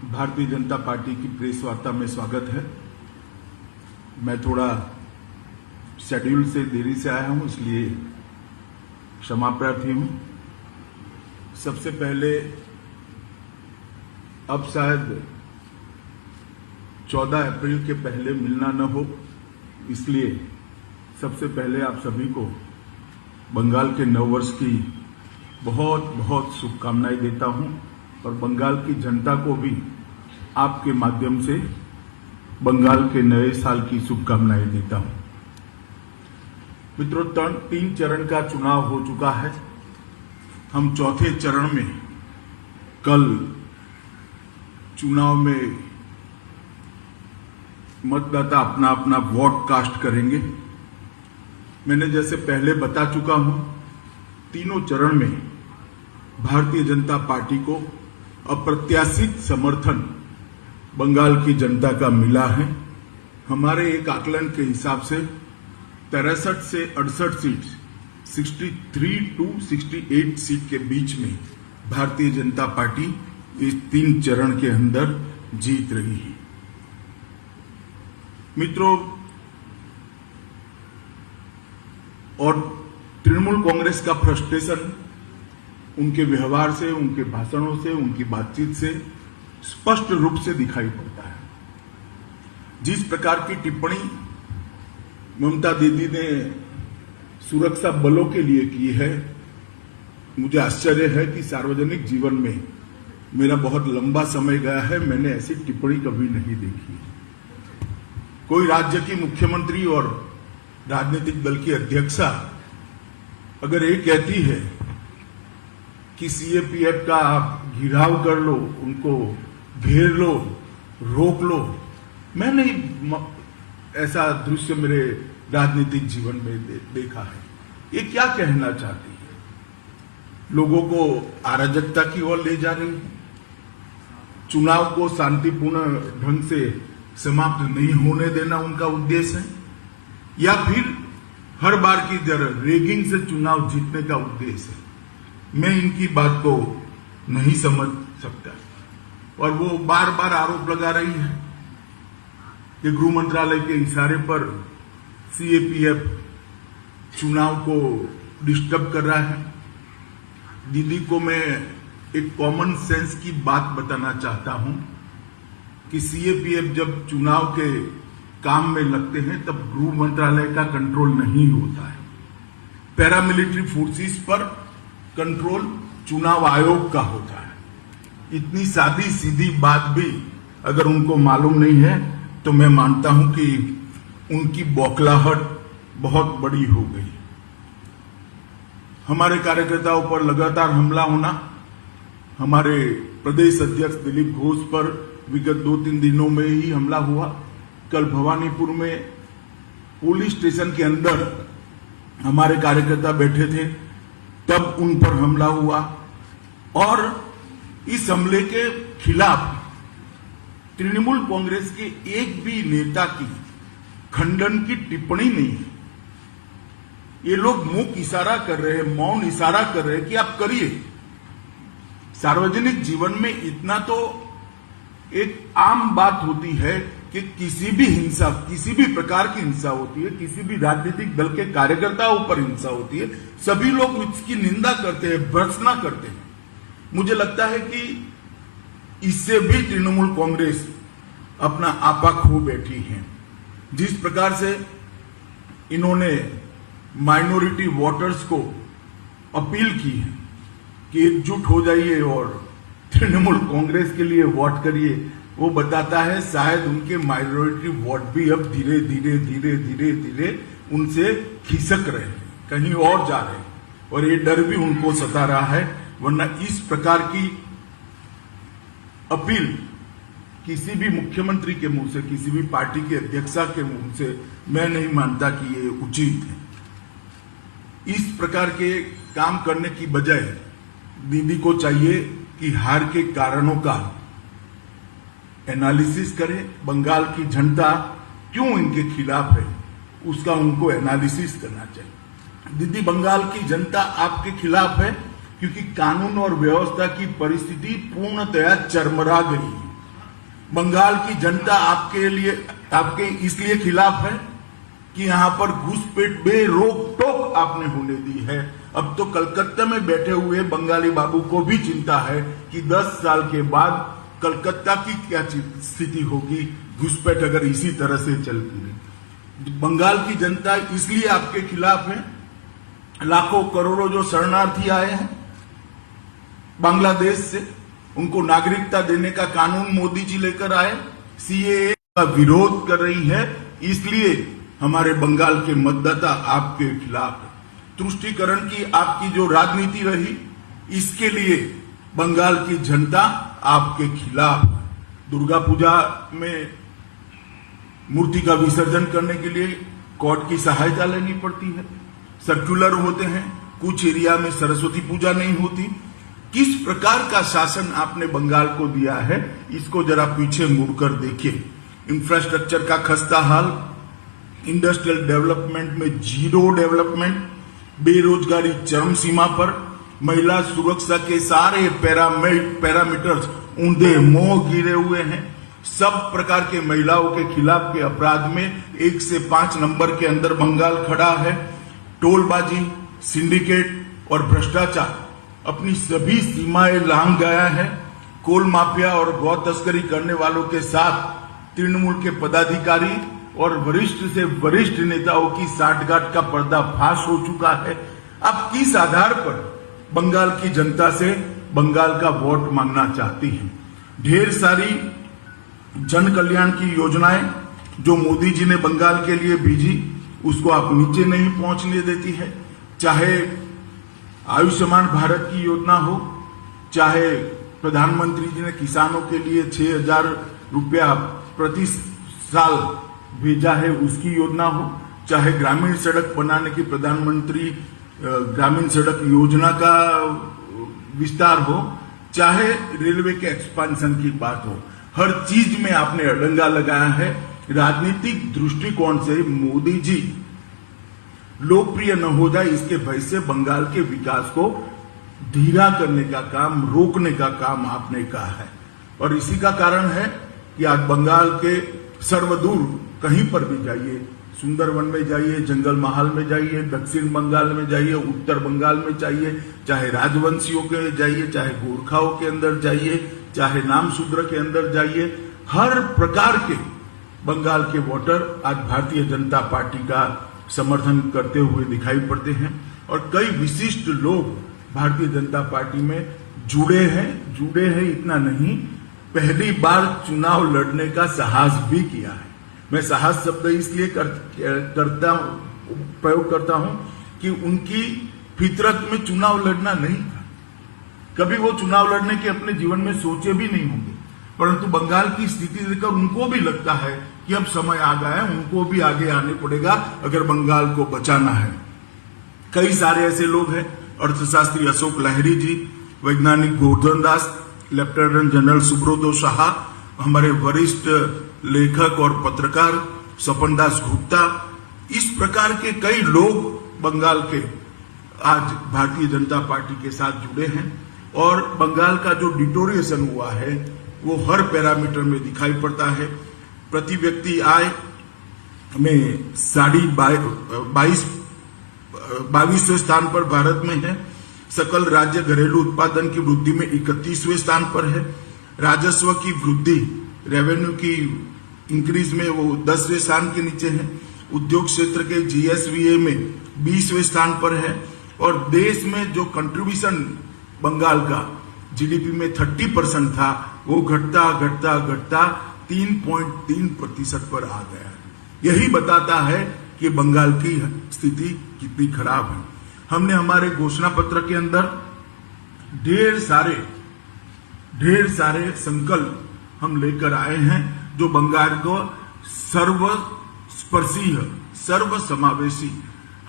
Bharatiya Janata party की press वार्ता में स्वागत है। मैं थोड़ा शेड्यूल से देरी से आया हूं, इसलिए क्षमा प्रार्थी हूं। सबसे पहले अब शायद 14 अप्रैल के पहले मिलना न हो, इसलिए सबसे पहले आप सभी को बंगाल के नववर्ष की बहुत बहुत शुभकामनाएं देता हूं और बंगाल की जनता को भी आपके माध्यम से बंगाल के नए साल की शुभकामनाएं देता हूं। मित्रों, 3 चरण का चुनाव हो चुका है। हम चौथे चरण में कल चुनाव में मतदाता अपना अपना वोट कास्ट करेंगे। मैंने जैसे पहले बता चुका हूं, तीनों चरण में भारतीय जनता पार्टी को अप्रत्याशित समर्थन बंगाल की जनता का मिला है। हमारे एक आकलन के हिसाब से 63 से 68 सीट, 63 to 68 सीट के बीच में भारतीय जनता पार्टी इस 3 चरण के अंदर जीत रही है। मित्रों, और तृणमूल कांग्रेस का फ्रस्ट्रेशन उनके व्यवहार से, उनके भाषणों से, उनकी बातचीत से स्पष्ट रूप से दिखाई पड़ता है। जिस प्रकार की टिप्पणी ममता दीदी ने सुरक्षा बलों के लिए की है, मुझे आश्चर्य है कि सार्वजनिक जीवन में मेरा बहुत लंबा समय गया है, मैंने ऐसी टिप्पणी कभी नहीं देखी। कोई राज्य की मुख्यमंत्री और राजनीतिक दल की अध्यक्षा अगर ये कहती है कि सीएपीएफ का आप घिराव कर लो, उनको घेर लो, रोक लो, मैं नहीं ऐसा दृश्य मेरे राजनीतिक जीवन में देखा है। ये क्या कहना चाहती है? लोगों को अराजकता की ओर ले जा रही है, चुनाव को शांतिपूर्ण ढंग से समाप्त नहीं होने देना उनका उद्देश्य है, या फिर हर बार की तरह रेगिंग से चुनाव जीतने का उद्देश्य है? मैं इनकी बात को नहीं समझ सकता। और वो बार बार आरोप लगा रही है कि गृह मंत्रालय के इशारे पर सीएपीएफ चुनाव को डिस्टर्ब कर रहा है। दीदी को मैं एक कॉमन सेंस की बात बताना चाहता हूं कि सीएपीएफ जब चुनाव के काम में लगते हैं तब गृह मंत्रालय का कंट्रोल नहीं होता है। पैरामिलिट्री फोर्सेस पर कंट्रोल चुनाव आयोग का होता है। इतनी सादी सीधी बात भी अगर उनको मालूम नहीं है तो मैं मानता हूं कि उनकी बौखलाहट बहुत बड़ी हो गई। हमारे कार्यकर्ताओं पर लगातार हमला होना, हमारे प्रदेश अध्यक्ष दिलीप घोष पर विगत 2-3 दिनों में ही हमला हुआ। कल भवानीपुर में पुलिस स्टेशन के अंदर हमारे कार्यकर्ता बैठे थे, तब उन पर हमला हुआ। और इस हमले के खिलाफ तृणमूल कांग्रेस के एक भी नेता की खंडन की टिप्पणी नहीं है। ये लोग मुंह इशारा कर रहे हैं, मौन इशारा कर रहे हैं कि आप करिए। सार्वजनिक जीवन में इतना तो एक आम बात होती है कि किसी भी हिंसा, किसी भी प्रकार की हिंसा होती है, किसी भी राजनीतिक दल के कार्यकर्ताओं पर हिंसा होती है, सभी लोग इसकी निंदा करते हैं, भर्त्सना करते हैं। मुझे लगता है कि इससे भी तृणमूल कांग्रेस अपना आपा खो बैठी है। जिस प्रकार से इन्होंने माइनॉरिटी वोटर्स को अपील की है कि एकजुट हो जाइए और तृणमूल कांग्रेस के लिए वोट करिए, वो बताता है शायद उनके माइनॉरिटी वोट भी अब धीरे धीरे उनसे खिसक रहे हैं, कहीं और जा रहे हैं, और ये डर भी उनको सता रहा है। वरना इस प्रकार की अपील किसी भी मुख्यमंत्री के मुंह से, किसी भी पार्टी के अध्यक्षा के मुंह से मैं नहीं मानता कि ये उचित है। इस प्रकार के काम करने की बजाय दीदी को चाहिए कि हार के कारणों का एनालिसिस करें। बंगाल की जनता क्यों इनके खिलाफ है, उसका उनको एनालिसिस करना चाहिए। दीदी, बंगाल की जनता आपके खिलाफ है क्योंकि कानून और व्यवस्था की परिस्थिति पूर्णतया चरमरा गई है। बंगाल की जनता आपके इसलिए खिलाफ है कि यहां पर घुसपैठ बेरोक टोक आपने होने दी है। अब तो कलकत्ता में बैठे हुए बंगाली बाबू को भी चिंता है कि 10 साल के बाद कलकत्ता की क्या स्थिति होगी, घुसपैठ अगर इसी तरह से चलती रही। बंगाल की जनता इसलिए आपके खिलाफ है। लाखों करोड़ों जो शरणार्थी आए हैं बांग्लादेश से, उनको नागरिकता देने का कानून मोदी जी लेकर आए, सीएए का विरोध कर रही है, इसलिए हमारे बंगाल के मतदाता आपके खिलाफ है। तुष्टीकरण की आपकी जो राजनीति रही, इसके लिए बंगाल की जनता आपके खिलाफ। दुर्गा पूजा में मूर्ति का विसर्जन करने के लिए कोर्ट की सहायता लेनी पड़ती है, सर्कुलर होते हैं, कुछ एरिया में सरस्वती पूजा नहीं होती। किस प्रकार का शासन आपने बंगाल को दिया है, इसको जरा पीछे मुड़कर देखिए। इंफ्रास्ट्रक्चर का खस्ता हाल, इंडस्ट्रियल डेवलपमेंट में जीरो डेवलपमेंट, बेरोजगारी चरम सीमा पर, महिला सुरक्षा के सारे पैरामीटर्स ऊंधे मोह गिरे हुए हैं। सब प्रकार के महिलाओं के खिलाफ के अपराध में 1 से 5 नंबर के अंदर बंगाल खड़ा है। टोलबाजी, सिंडिकेट और भ्रष्टाचार अपनी सभी सीमाएं लांघ गया है। कोल माफिया और गौ तस्करी करने वालों के साथ तृणमूल के पदाधिकारी और वरिष्ठ से वरिष्ठ नेताओं की साठगांठ का पर्दाफाश हो चुका है। अब किस आधार पर बंगाल की जनता से बंगाल का वोट मांगना चाहती है? ढेर सारी जन कल्याण की योजनाएं जो मोदी जी ने बंगाल के लिए भेजी, उसको आप नीचे नहीं पहुंचने देती है। चाहे आयुष्मान भारत की योजना हो, चाहे प्रधानमंत्री जी ने किसानों के लिए 6,000 रुपया प्रति साल भेजा है, उसकी योजना हो, चाहे ग्रामीण सड़क बनाने की प्रधानमंत्री ग्रामीण सड़क योजना का विस्तार हो, चाहे रेलवे के एक्सपांशन की बात हो, हर चीज में आपने अड़ंगा लगाया है। राजनीतिक दृष्टिकोण से मोदी जी लोकप्रिय न हो जाए, इसके भय से बंगाल के विकास को धीरा करने का काम, रोकने का काम आपने कहा है। और इसी का कारण है कि आज बंगाल के सर्वदूर कहीं पर भी जाइए, सुंदरवन में जाइए, जंगल महल में जाइए, दक्षिण बंगाल में जाइए, उत्तर बंगाल में जाइए, चाहे राजवंशियों के जाइए, चाहे गोरखाओं के अंदर जाइए, चाहे नामशूद्र के अंदर जाइए, हर प्रकार के बंगाल के वोटर आज भारतीय जनता पार्टी का समर्थन करते हुए दिखाई पड़ते हैं। और कई विशिष्ट लोग भारतीय जनता पार्टी में जुड़े हैं, इतना नहीं, पहली बार चुनाव लड़ने का साहस भी किया है। मैं साहस शब्द इसलिए प्रयोग करता हूं कि उनकी फितरत में चुनाव लड़ना नहीं था, कभी वो चुनाव लड़ने के अपने जीवन में सोचे भी नहीं होंगे, परंतु बंगाल की स्थिति देखकर उनको भी लगता है कि अब समय आ गया है, उनको भी आगे आने पड़ेगा अगर बंगाल को बचाना है। कई सारे ऐसे लोग हैं, अर्थशास्त्री अशोक लहरी जी, वैज्ञानिक गोवर्धन दास, लेफ्टिनेंट जनरल सुब्रतो साहा, हमारे वरिष्ठ लेखक और पत्रकार सपन दास गुप्ता, इस प्रकार के कई लोग बंगाल के आज भारतीय जनता पार्टी के साथ जुड़े हैं। और बंगाल का जो डिटोरिएशन हुआ है वो हर पैरामीटर में दिखाई पड़ता है। प्रति व्यक्ति आय में 22वें स्थान पर भारत में है। सकल राज्य घरेलू उत्पादन की वृद्धि में 31वें स्थान पर है। राजस्व की वृद्धि, रेवेन्यू की इंक्रीज में वो 10वें स्थान के नीचे है। उद्योग क्षेत्र के जीएसवीए में 20वें स्थान पर है। और देश में जो कंट्रीब्यूशन बंगाल का जीडीपी में 30% था, वो घटता 3.3% पर आ गया। यही बताता है कि बंगाल की स्थिति कितनी खराब है। हमने हमारे घोषणा पत्र के अंदर ढेर सारे संकल्प हम लेकर आए हैं जो बंगाल को सर्वस्पर्शी, सर्वसमावेशी,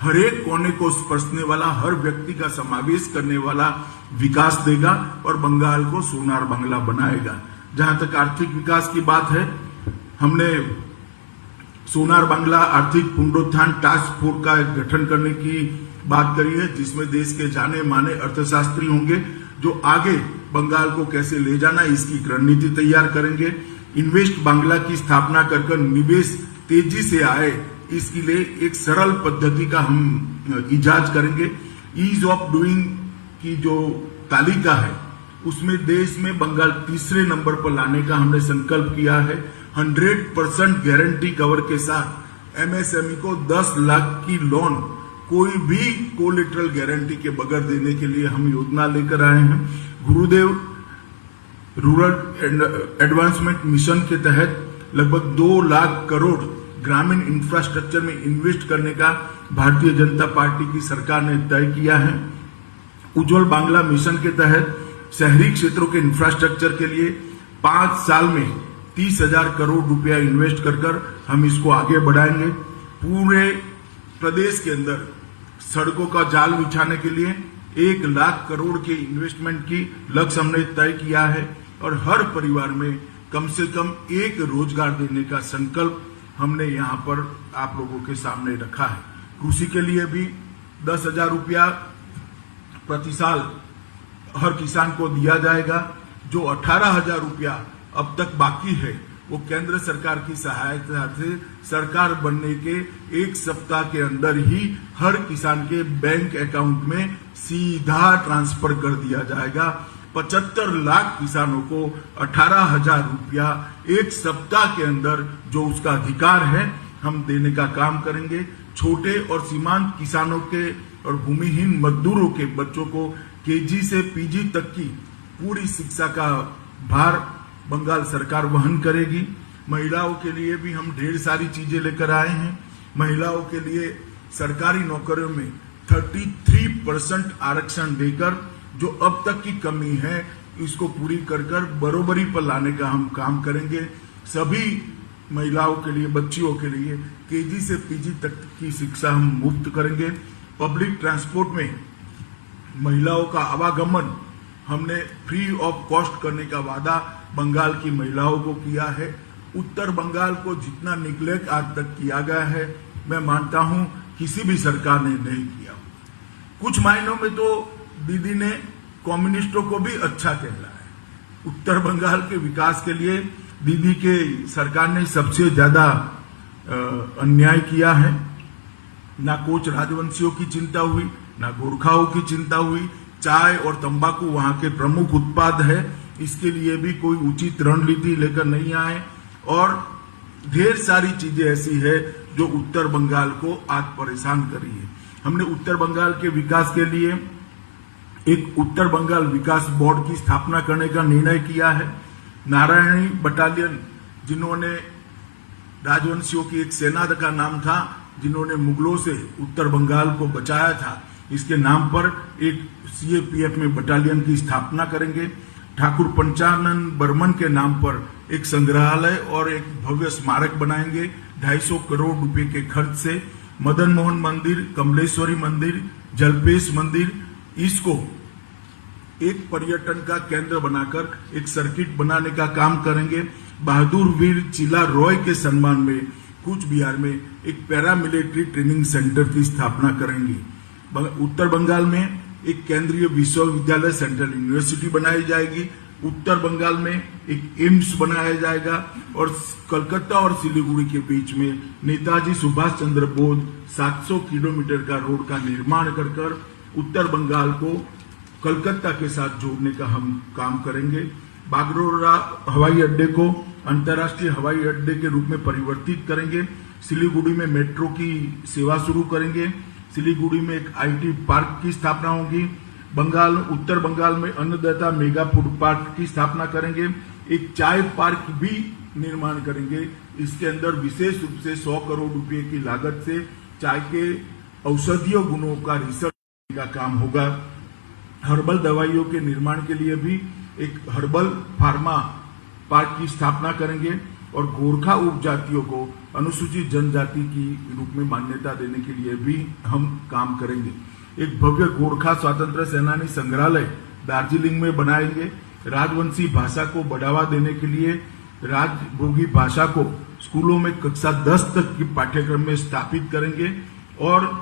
हर एक कोने को स्पर्शने वाला, हर व्यक्ति का समावेश करने वाला विकास देगा और बंगाल को सोनार बांग्ला बनाएगा। जहां तक आर्थिक विकास की बात है, हमने सोनार बांग्ला आर्थिक पुनरुत्थान टास्क फोर्स का गठन करने की बात करी है, जिसमें देश के जाने माने अर्थशास्त्री होंगे जो आगे बंगाल को कैसे ले जाना इसकी रणनीति तैयार करेंगे। इन्वेस्ट बांग्ला की स्थापना कर निवेश तेजी से आए, इसके लिए एक सरल पद्धति का हम इजाज करेंगे। ईज ऑफ डूइंग की जो तालिका है उसमें देश में बंगाल तीसरे नंबर पर लाने का हमने संकल्प किया है। 100% गारंटी कवर के साथ एमएसएमई को 10 लाख की लोन कोई भी कोलेटरल गारंटी के बगैर देने के लिए हम योजना लेकर आए हैं। गुरुदेव रूरल एडवांसमेंट मिशन के तहत लगभग 2 लाख करोड़ ग्रामीण इंफ्रास्ट्रक्चर में इन्वेस्ट करने का भारतीय जनता पार्टी की सरकार ने तय किया है। उज्जवल बांग्ला मिशन के तहत शहरी क्षेत्रों के इंफ्रास्ट्रक्चर के लिए 5 साल में 30,000 करोड़ रुपया इन्वेस्ट कर हम इसको आगे बढ़ाएंगे। पूरे प्रदेश के अंदर सड़कों का जाल बिछाने के लिए 1 लाख करोड़ के इन्वेस्टमेंट की लक्ष्य हमने तय किया है और हर परिवार में कम से कम एक रोजगार देने का संकल्प हमने यहाँ पर आप लोगों के सामने रखा है। कृषि के लिए भी 10,000 रुपया प्रति साल हर किसान को दिया जाएगा। जो 18,000 रुपया अब तक बाकी है वो केंद्र सरकार की सहायता से सरकार बनने के 1 सप्ताह के अंदर ही हर किसान के बैंक अकाउंट में सीधा ट्रांसफर कर दिया जाएगा। 75 लाख किसानों को 18,000 रुपया 1 सप्ताह के अंदर जो उसका अधिकार है हम देने का काम करेंगे। छोटे और सीमांत किसानों के और भूमिहीन मजदूरों के बच्चों को केजी से पीजी तक की पूरी शिक्षा का भार बंगाल सरकार वहन करेगी। महिलाओं के लिए भी हम ढेर सारी चीजें लेकर आए हैं। महिलाओं के लिए सरकारी नौकरियों में 33% आरक्षण देकर जो अब तक की कमी है इसको पूरी कर बरोबरी पर लाने का हम काम करेंगे। सभी महिलाओं के लिए, बच्चियों के लिए केजी से पीजी तक की शिक्षा हम मुफ्त करेंगे। पब्लिक ट्रांसपोर्ट में महिलाओं का आवागमन हमने फ्री ऑफ कॉस्ट करने का वादा बंगाल की महिलाओं को किया है। उत्तर बंगाल को जितना निग्लेक्ट आज तक किया गया है मैं मानता हूं किसी भी सरकार ने नहीं किया। कुछ मायनों में तो दीदी ने कम्युनिस्टों को भी अच्छा कहला है। उत्तर बंगाल के विकास के लिए दीदी के सरकार ने सबसे ज्यादा अन्याय किया है। ना कोच राजवंशियों की चिंता हुई, ना गोरखाओं की चिंता हुई। चाय और तंबाकू वहां के प्रमुख उत्पाद है, इसके लिए भी कोई उचित रणनीति लेकर नहीं आए और ढेर सारी चीजें ऐसी है जो उत्तर बंगाल को आज परेशान कर रही है। हमने उत्तर बंगाल के विकास के लिए एक उत्तर बंगाल विकास बोर्ड की स्थापना करने का निर्णय किया है। नारायणी बटालियन, जिन्होंने राजवंशियों की एक सेना का नाम था, जिन्होंने मुगलों से उत्तर बंगाल को बचाया था, इसके नाम पर एक सीएपीएफ में बटालियन की स्थापना करेंगे। ठाकुर पंचानन बर्मन के नाम पर एक संग्रहालय और एक भव्य स्मारक बनाएंगे 250 करोड़ रुपए के खर्च से। मदन मोहन मंदिर, कमलेश्वरी मंदिर, जलपेश मंदिर, इसको एक पर्यटन का केंद्र बनाकर एक सर्किट बनाने का काम करेंगे। बहादुर वीर चिला रॉय के सम्मान में कूच बिहार में एक पैरामिलिट्री ट्रेनिंग सेंटर की स्थापना करेंगे। उत्तर बंगाल में एक केंद्रीय विश्वविद्यालय, सेंट्रल यूनिवर्सिटी बनाई जाएगी। उत्तर बंगाल में एक एम्स बनाया जाएगा और कलकत्ता और सिलीगुड़ी के बीच में नेताजी सुभाष चंद्र बोस 700 किलोमीटर का रोड का निर्माण कर उत्तर बंगाल को कलकत्ता के साथ जोड़ने का हम काम करेंगे। बागडोगरा हवाई अड्डे को अंतर्राष्ट्रीय हवाई अड्डे के रूप में परिवर्तित करेंगे। सिलीगुड़ी में मेट्रो की सेवा शुरू करेंगे। सिलीगुड़ी में एक आईटी पार्क की स्थापना होगी। उत्तर बंगाल में अन्नदाता मेगा फूड पार्क की स्थापना करेंगे। एक चाय पार्क भी निर्माण करेंगे। इसके अंदर विशेष रूप से 100 करोड़ रुपए की लागत से चाय के औषधीय गुणों का रिसर्च का काम होगा। हर्बल दवाइयों के निर्माण के लिए भी एक हर्बल फार्मा पार्क की स्थापना करेंगे और गोरखा उपजातियों को अनुसूचित जनजाति की रूप में मान्यता देने के लिए भी हम काम करेंगे। एक भव्य गोरखा स्वतंत्र सेनानी संग्रहालय दार्जिलिंग में बनाएंगे। राजवंशी भाषा को बढ़ावा देने के लिए राजभोगी भाषा को स्कूलों में कक्षा 10 तक के पाठ्यक्रम में स्थापित करेंगे और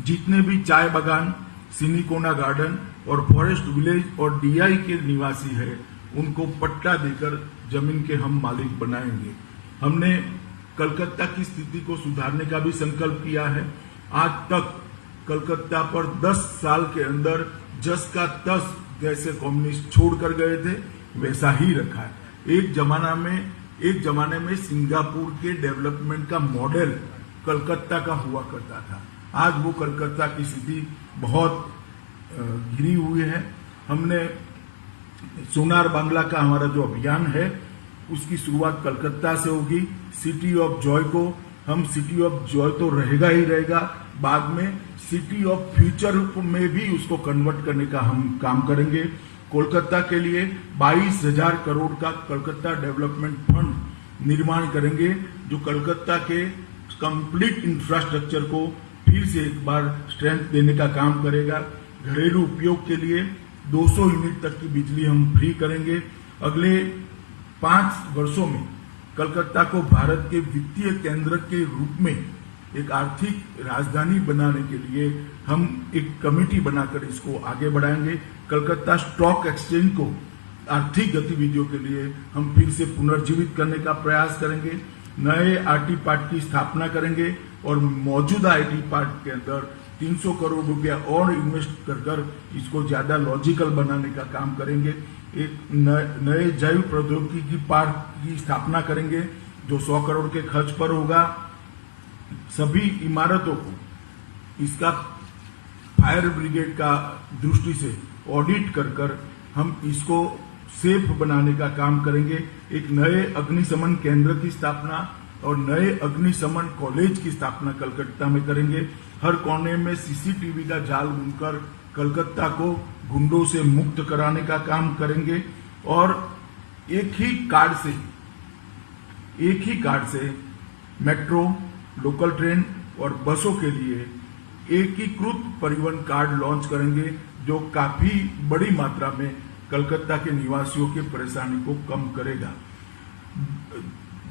जितने भी चाय बागान, सिनिकोना गार्डन और फॉरेस्ट विलेज और डीआई के निवासी है उनको पट्टा देकर जमीन के हम मालिक बनाएंगे। हमने कलकत्ता की स्थिति को सुधारने का भी संकल्प किया है। आज तक कलकत्ता पर 10 साल के अंदर जस का तस जैसे कम्युनिस्ट छोड़कर गए थे वैसा ही रखा है। एक जमाने में सिंगापुर के डेवलपमेंट का मॉडल कलकत्ता का हुआ करता था। आज वो कलकत्ता की स्थिति बहुत गिरी हुई है। हमने सोनार बांग्ला का हमारा जो अभियान है उसकी शुरुआत कलकत्ता से होगी। सिटी ऑफ जॉय को हम सिटी ऑफ जॉय तो रहेगा ही रहेगा, बाद में सिटी ऑफ फ्यूचर में भी उसको कन्वर्ट करने का हम काम करेंगे। कोलकाता के लिए 22,000 करोड़ का कलकत्ता डेवलपमेंट फंड निर्माण करेंगे, जो कलकत्ता के कंप्लीट इंफ्रास्ट्रक्चर को फिर से एक बार स्ट्रेंथ देने का काम करेगा। घरेलू उपयोग के लिए 200 यूनिट तक की बिजली हम फ्री करेंगे। अगले 5 वर्षों में कलकत्ता को भारत के वित्तीय केंद्र के रूप में एक आर्थिक राजधानी बनाने के लिए हम एक कमेटी बनाकर इसको आगे बढ़ाएंगे। कलकत्ता स्टॉक एक्सचेंज को आर्थिक गतिविधियों के लिए हम फिर से पुनर्जीवित करने का प्रयास करेंगे। नए आईटी पार्क की स्थापना करेंगे और मौजूदा आईटी पार्क के अंदर 300 करोड़ रुपया और इन्वेस्ट कर इसको ज्यादा लॉजिकल बनाने का काम करेंगे। एक नए जैव प्रौद्योगिकी पार्क की स्थापना करेंगे जो 100 करोड़ के खर्च पर होगा। सभी इमारतों को इसका फायर ब्रिगेड का दृष्टि से ऑडिट कर हम इसको सेफ बनाने का काम करेंगे। एक नए अग्निशमन केंद्र की स्थापना और नए अग्निशमन कॉलेज की स्थापना कलकत्ता में करेंगे। हर कोने में सीसीटीवी का जाल बुनकर कलकत्ता को गुंडों से मुक्त कराने का काम करेंगे और एक ही कार्ड से मेट्रो, लोकल ट्रेन और बसों के लिए एकीकृत परिवहन कार्ड लॉन्च करेंगे, जो काफी बड़ी मात्रा में कलकत्ता के निवासियों की परेशानी को कम करेगा।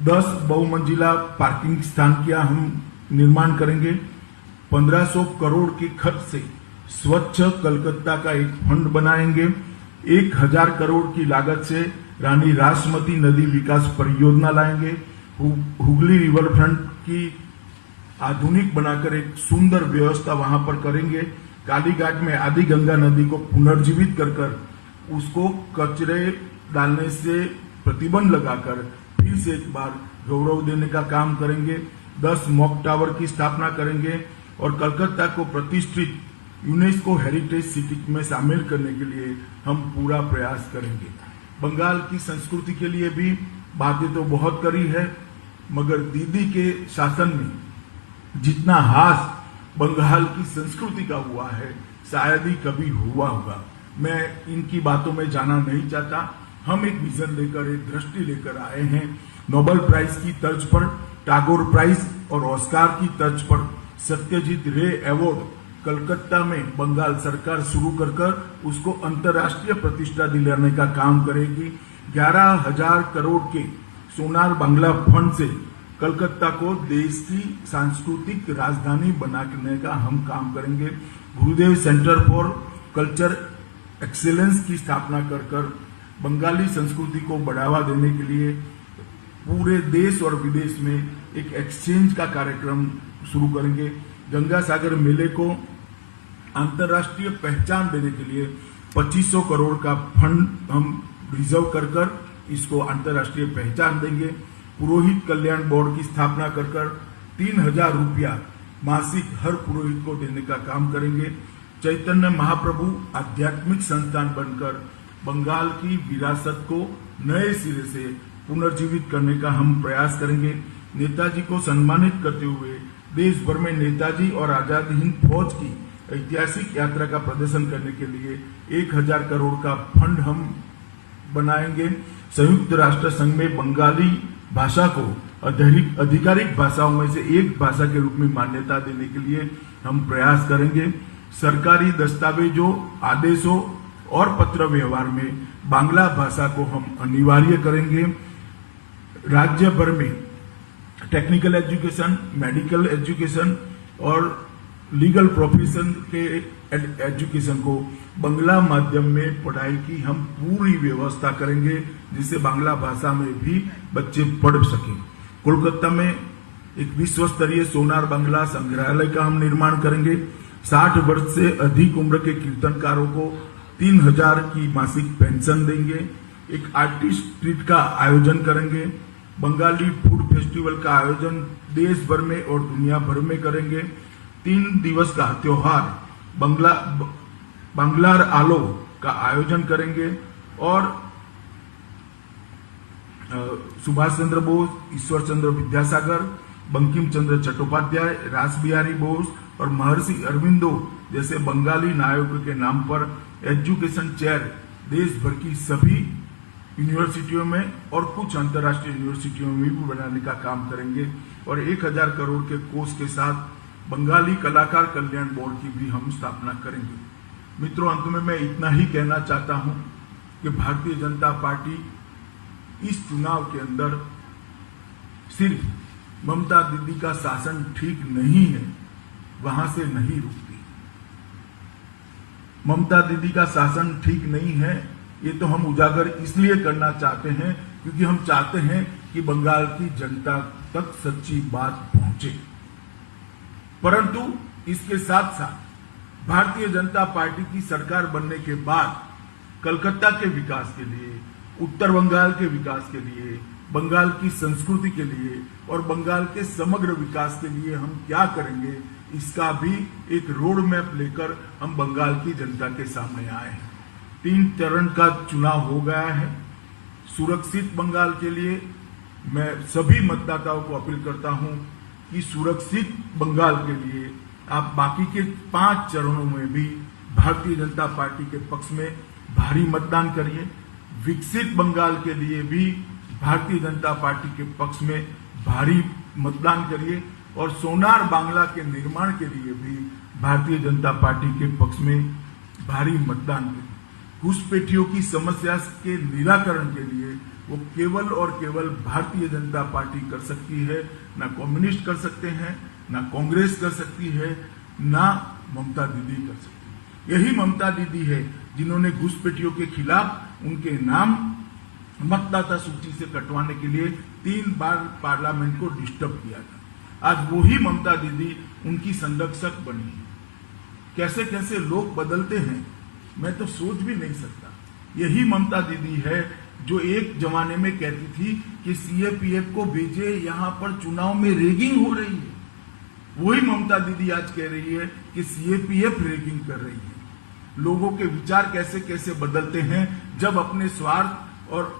10 बहुमंजिला पार्किंग स्थान का हम निर्माण करेंगे। 1500 करोड़ के खर्च से स्वच्छ कलकत्ता का एक फंड बनाएंगे। 1000 करोड़ की लागत से रानी रासमती नदी विकास परियोजना लाएंगे। हुगली रिवर फ्रंट की आधुनिक बनाकर एक सुंदर व्यवस्था वहां पर करेंगे। कालीघाट में आदि गंगा नदी को पुनर्जीवित कर उसको कचरे डालने से प्रतिबंध लगाकर फिर से एक बार गौरव देने का काम करेंगे। 10 मॉक टावर की स्थापना करेंगे और कलकत्ता को प्रतिष्ठित यूनेस्को हेरिटेज सिटी में शामिल करने के लिए हम पूरा प्रयास करेंगे। बंगाल की संस्कृति के लिए भी बातें तो बहुत करी है, मगर दीदी के शासन में जितना हास बंगाल की संस्कृति का हुआ है शायद ही कभी हुआ होगा। मैं इनकी बातों में जाना नहीं चाहता। हम एक विजन लेकर, एक दृष्टि लेकर आए हैं। नोबेल प्राइज की तर्ज पर टैगोर प्राइज और ऑस्कार की तर्ज पर सत्यजीत रे अवार्ड कलकत्ता में बंगाल सरकार शुरू कर उसको अंतर्राष्ट्रीय प्रतिष्ठा दिलाने का काम करेगी। 11,000 करोड़ के सोनार बांग्ला फंड से कलकत्ता को देश की सांस्कृतिक राजधानी बनाने का हम काम करेंगे। गुरुदेव सेंटर फॉर कल्चर एक्सीलेंस की स्थापना कर बंगाली संस्कृति को बढ़ावा देने के लिए पूरे देश और विदेश में एक एक्सचेंज का कार्यक्रम शुरू करेंगे। गंगा सागर मेले को अंतर्राष्ट्रीय पहचान देने के लिए 2500 करोड़ का फंड हम रिजर्व कर इसको अंतर्राष्ट्रीय पहचान देंगे। पुरोहित कल्याण बोर्ड की स्थापना कर 3,000 रुपया मासिक हर पुरोहित को देने का काम करेंगे। चैतन्य महाप्रभु आध्यात्मिक संस्थान बनकर बंगाल की विरासत को नए सिरे से पुनर्जीवित करने का हम प्रयास करेंगे। नेताजी को सम्मानित करते हुए देश भर में नेताजी और आजाद हिंद फौज की ऐतिहासिक यात्रा का प्रदर्शन करने के लिए 1,000 करोड़ का फंड हम बनाएंगे। संयुक्त राष्ट्र संघ में बंगाली भाषा को आधिकारिक भाषाओं में से एक भाषा के रूप में मान्यता देने के लिए हम प्रयास करेंगे। सरकारी दस्तावेजों, आदेशों और पत्र व्यवहार में बांग्ला भाषा को हम अनिवार्य करेंगे। राज्य भर में टेक्निकल एजुकेशन, मेडिकल एजुकेशन और लीगल प्रोफेशन के एजुकेशन को बांग्ला माध्यम में पढ़ाई की हम पूरी व्यवस्था करेंगे, जिससे बांग्ला भाषा में भी बच्चे पढ़ सकें। कोलकाता में एक विश्व स्तरीय सोनार बांग्ला संग्रहालय का हम निर्माण करेंगे। 60 वर्ष से अधिक उम्र के कीर्तनकारों को 3000 की मासिक पेंशन देंगे। एक आर्टिस्ट ट्रीट का आयोजन करेंगे। बंगाली फूड फेस्टिवल का आयोजन देश भर में और दुनिया भर में करेंगे। 3 दिवस का त्योहार बांग्लार आलो का आयोजन करेंगे और सुभाष चंद्र बोस, ईश्वर चंद्र विद्यासागर, बंकिम चंद्र चट्टोपाध्याय, रास बिहारी बोस और महर्षि अरविंदो जैसे बंगाली नायकों के नाम पर एजुकेशन चेयर देश भर की सभी यूनिवर्सिटियों में और कुछ अंतर्राष्ट्रीय यूनिवर्सिटियों में भी बनाने का काम करेंगे और 1000 करोड़ के कोष के साथ बंगाली कलाकार कल्याण बोर्ड की भी हम स्थापना करेंगे। मित्रों, अंत में मैं इतना ही कहना चाहता हूं कि भारतीय जनता पार्टी इस चुनाव के अंदर सिर्फ ममता दीदी का शासन ठीक नहीं है, वहां से नहीं रुकती। ममता दीदी का शासन ठीक नहीं है, ये तो हम उजागर इसलिए करना चाहते हैं क्योंकि हम चाहते हैं कि बंगाल की जनता तक सच्ची बात पहुंचे। परंतु इसके साथ साथ भारतीय जनता पार्टी की सरकार बनने के बाद कलकत्ता के विकास के लिए, उत्तर बंगाल के विकास के लिए, बंगाल की संस्कृति के लिए और बंगाल के समग्र विकास के लिए हम क्या करेंगे, इसका भी एक रोड मैप लेकर हम बंगाल की जनता के सामने आए हैं। 3 चरण का चुनाव हो गया है। सुरक्षित बंगाल के लिए मैं सभी मतदाताओं को अपील करता हूं कि सुरक्षित बंगाल के लिए आप बाकी के 5 चरणों में भी भारतीय जनता पार्टी के पक्ष में भारी मतदान करिए। विकसित बंगाल के लिए भी भारतीय जनता पार्टी के पक्ष में भारी मतदान करिए और सोनार बांग्ला के निर्माण के लिए भी भारतीय जनता पार्टी के पक्ष में भारी मतदान करिए। घुसपैठियों की समस्या के निराकरण के लिए वो केवल और केवल भारतीय जनता पार्टी कर सकती है, ना कम्युनिस्ट कर सकते हैं, ना कांग्रेस कर सकती है, ना ममता दीदी कर सकती है। यही ममता दीदी है जिन्होंने घुसपैठियों के खिलाफ उनके नाम मतदाता सूची से कटवाने के लिए 3 बार पार्लियामेंट को डिस्टर्ब किया था। आज वही ममता दीदी उनकी संरक्षक बनी है। कैसे कैसे लोग बदलते हैं मैं तो सोच भी नहीं सकता। यही ममता दीदी है जो एक जमाने में कहती थी कि सीएपीएफ को भेजे, यहां पर चुनाव में रेगिंग हो रही है। वही ममता दीदी आज कह रही है कि सीएपीएफ रेगिंग कर रही है। लोगों के विचार कैसे कैसे बदलते हैं जब अपने स्वार्थ और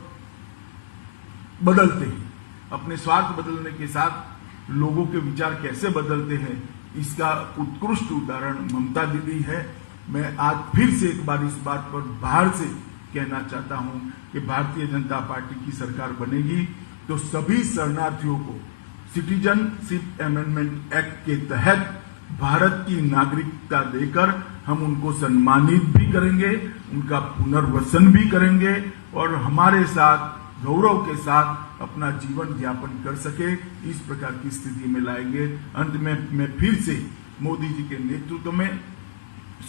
बदलते हैं, अपने स्वार्थ बदलने के साथ लोगों के विचार कैसे बदलते हैं, इसका उत्कृष्ट उदाहरण ममता दीदी है। मैं आज फिर से एक बार इस बात पर बाहर से कहना चाहता हूं कि भारतीय जनता पार्टी की सरकार बनेगी तो सभी शरणार्थियों को सिटीजनशिप अमेंडमेंट एक्ट के तहत भारत की नागरिकता देकर हम उनको सम्मानित भी करेंगे, उनका पुनर्वसन भी करेंगे और हमारे साथ गौरव के साथ अपना जीवन यापन कर सके, इस प्रकार की स्थिति में लाएंगे। अंत में मैं फिर से मोदी जी के नेतृत्व में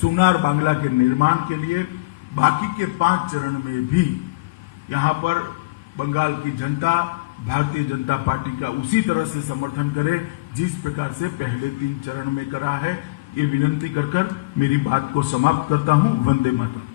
सोनार बांग्ला के निर्माण के लिए बाकी के 5 चरण में भी यहां पर बंगाल की जनता भारतीय जनता पार्टी का उसी तरह से समर्थन करे जिस प्रकार से पहले 3 चरण में करा है। ये विनंती कर मेरी बात को समाप्त करता हूं। वंदे मातरम।